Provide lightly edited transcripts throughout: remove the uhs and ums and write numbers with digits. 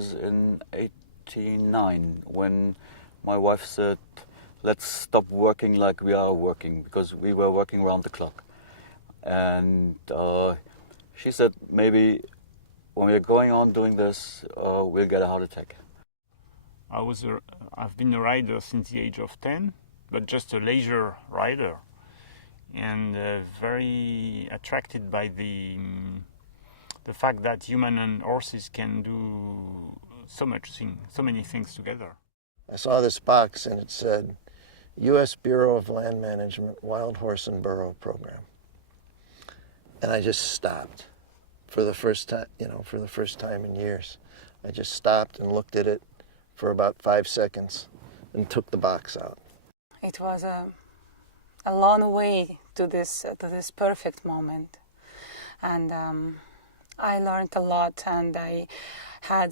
was in '89 when my wife said, let's stop working like we are working, because we were working around the clock. And she said, maybe when we're going on doing this, we'll get a heart attack. I've been a rider since the age of 10, but just a leisure rider, and very attracted by the fact that human and horses can do so many things together. I saw this box and it said, U.S. Bureau of Land Management Wild Horse and Burro Program. And I just stopped for the first time in years. I just stopped and looked at it for about 5 seconds and took the box out. It was a long way to this perfect moment, and I learned a lot, and I had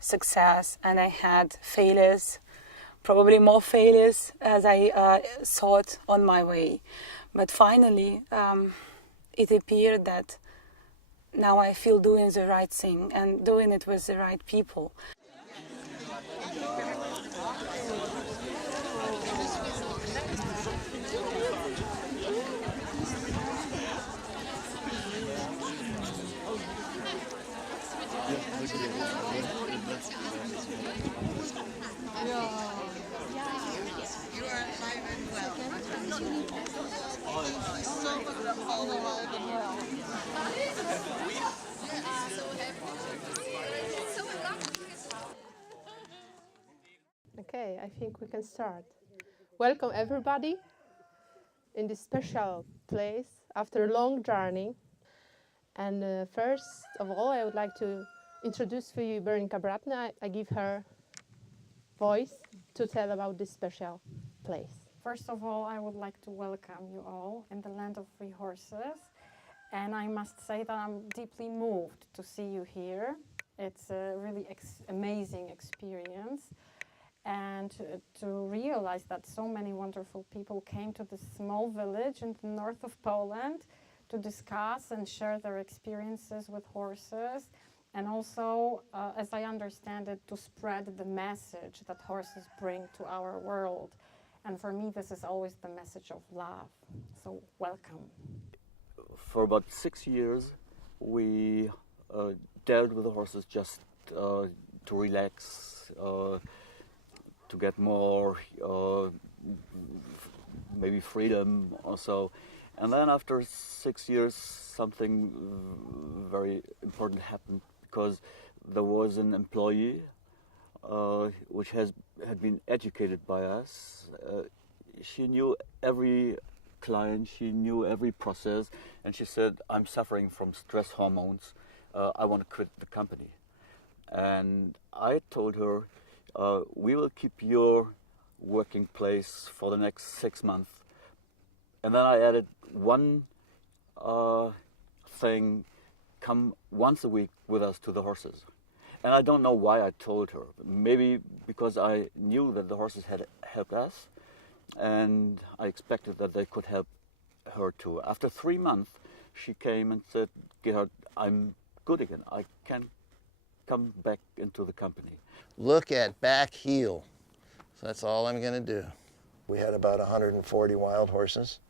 success, and I had failures, probably more failures as I thought on my way. But finally, it appeared that now I feel doing the right thing and doing it with the right people. Okay, I think we can start. Welcome everybody in this special place after a long journey. And first of all, I would like to introduce for you Berenika Bratna. I give her voice to tell about this special place. First of all, I would like to welcome you all in the land of free horses. And I must say that I'm deeply moved to see you here. It's a really amazing experience. And to realize that so many wonderful people came to this small village in the north of Poland to discuss and share their experiences with horses. And also, as I understand it, to spread the message that horses bring to our world. And for me, this is always the message of love. So, welcome. For about 6 years, we dealt with the horses just to relax, to get more maybe freedom also. And then after 6 years, something very important happened, because there was an employee which had been educated by us. She knew every client, she knew every process, and she said, I'm suffering from stress hormones. I want to quit the company. And I told her, we will keep your working place for the next 6 months. And then I added one thing, come once a week with us to the horses. And I don't know why I told her. Maybe because I knew that the horses had helped us, and I expected that they could help her too. After 3 months, she came and said, Gerhard, I'm good again. I can come back into the company. Look at back heel. So that's all I'm going to do. We had about 140 wild horses,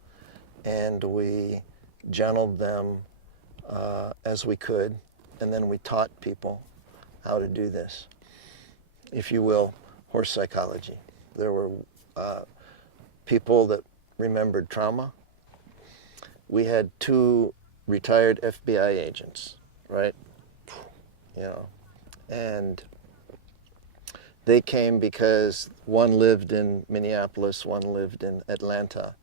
and we gentled them as we could, and then we taught people how to do this. If you will, horse psychology. There were people that remembered trauma. We had 2 retired FBI agents, right? You know, and they came because one lived in Minneapolis, one lived in Atlanta.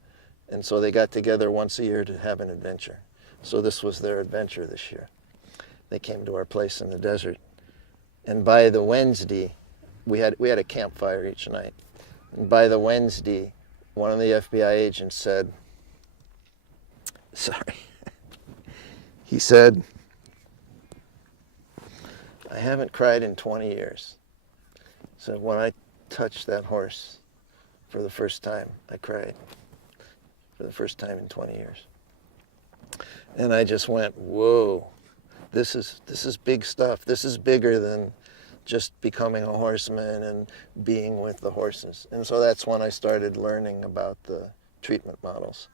And so they got together once a year to have an adventure. So this was their adventure this year. They came to our place in the desert. And by the Wednesday, we had a campfire each night. And by the Wednesday, one of the FBI agents said, sorry, he said, I haven't cried in 20 years. So when I touched that horse for the first time, I cried for the first time in 20 years. And I just went, whoa, this is big stuff. This is bigger than just becoming a horseman and being with the horses. And so that's when I started learning about the treatment models.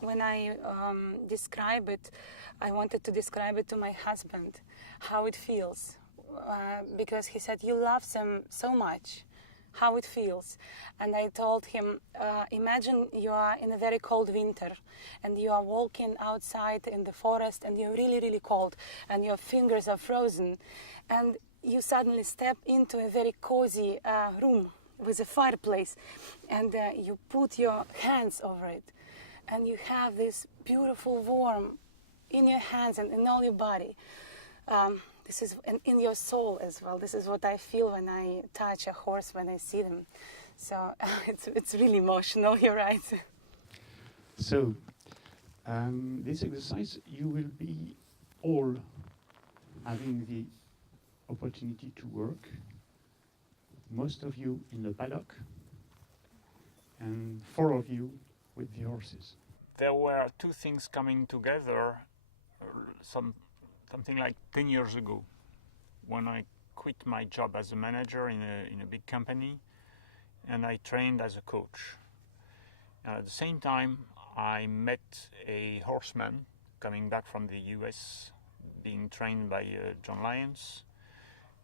When I describe it, I wanted to describe it to my husband, how it feels, because he said, you love them so much, how it feels. And I told him, imagine you are in a very cold winter and you are walking outside in the forest and you're really, really cold and your fingers are frozen and you suddenly step into a very cozy room with a fireplace and you put your hands over it. And you have this beautiful warmth in your hands and in all your body. This is in your soul as well. This is what I feel when I touch a horse, when I see them. So it's really emotional, you're right. So, this exercise, you will be all having the opportunity to work, most of you in the paddock, and 4 of you with the horses. There were two things coming together something like 10 years ago when I quit my job as a manager in a big company and I trained as a coach. And at the same time, I met a horseman coming back from the US being trained by John Lyons,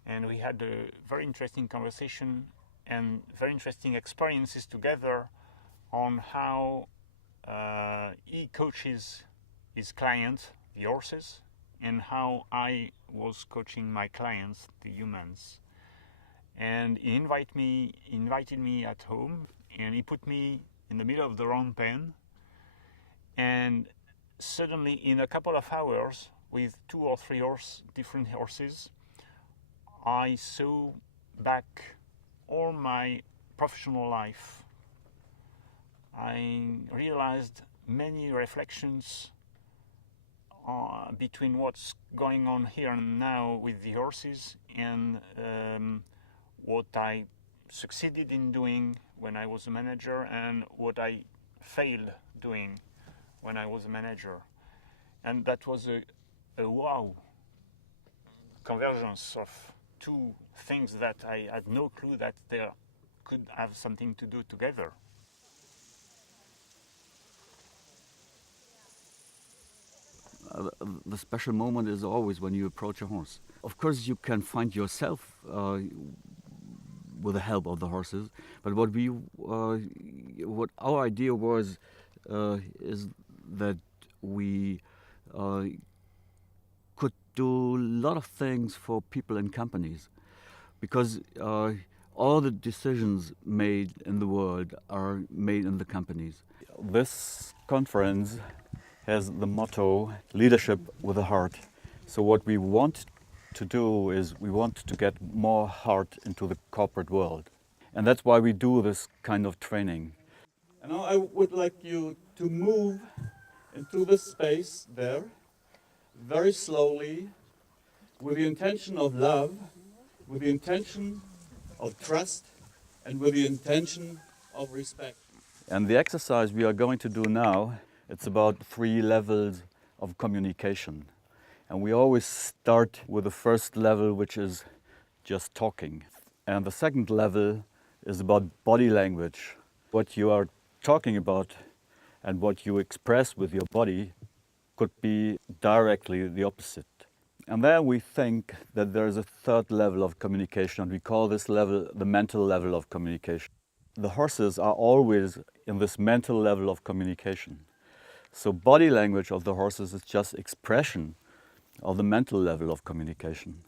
and we had a very interesting conversation and very interesting experiences together on how he coaches his clients, the horses, and how I was coaching my clients, the humans. And he invited me at home, and he put me in the middle of the round pen, and suddenly in a couple of hours, with 2 or 3 different horses, I saw back all my professional life. I realized many reflections between what's going on here and now with the horses and what I succeeded in doing when I was a manager and what I failed doing when I was a manager. And that was a wow convergence of 2 things that I had no clue that they could have something to do together. The special moment is always when you approach a horse. Of course, you can find yourself with the help of the horses, but what our idea was is that we could do a lot of things for people and companies, because all the decisions made in the world are made in the companies. This conference has the motto, leadership with a heart. So what we want to do is we want to get more heart into the corporate world. And that's why we do this kind of training. And now I would like you to move into the space there, very slowly, with the intention of love, with the intention of trust, and with the intention of respect. And the exercise we are going to do now, it's about 3 levels of communication. And we always start with the first level, which is just talking. And the second level is about body language, what you are talking about and what you express with your body could be directly the opposite. And then we think that there is a third level of communication, and we call this level the mental level of communication. The horses are always in this mental level of communication. So body language of the horses is just expression of the mental level of communication.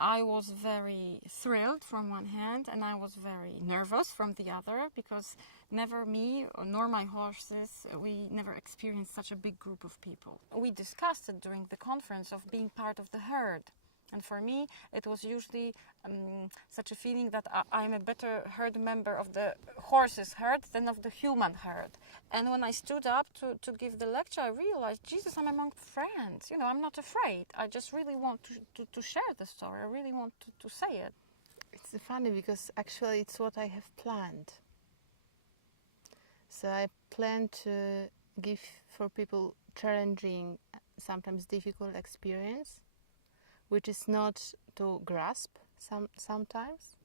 I was very thrilled from one hand, and I was very nervous from the other, because never me nor my horses, we never experienced such a big group of people. We discussed it during the conference of being part of the herd. And for me, it was usually such a feeling that I'm a better herd member of the horses herd than of the human herd. And when I stood up to give the lecture, I realized, Jesus, I'm among friends. You know, I'm not afraid. I just really want to share the story. I really want to say it. It's funny because actually it's what I have planned. So I plan to give for people challenging, sometimes difficult experience, which is not to grasp sometimes.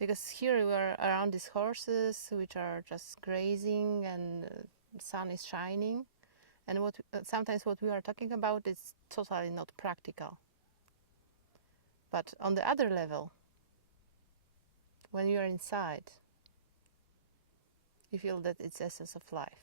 Because here we are around these horses which are just grazing, and the sun is shining, and sometimes what we are talking about is totally not practical. But on the other level, when you are inside, you feel that it's the essence of life.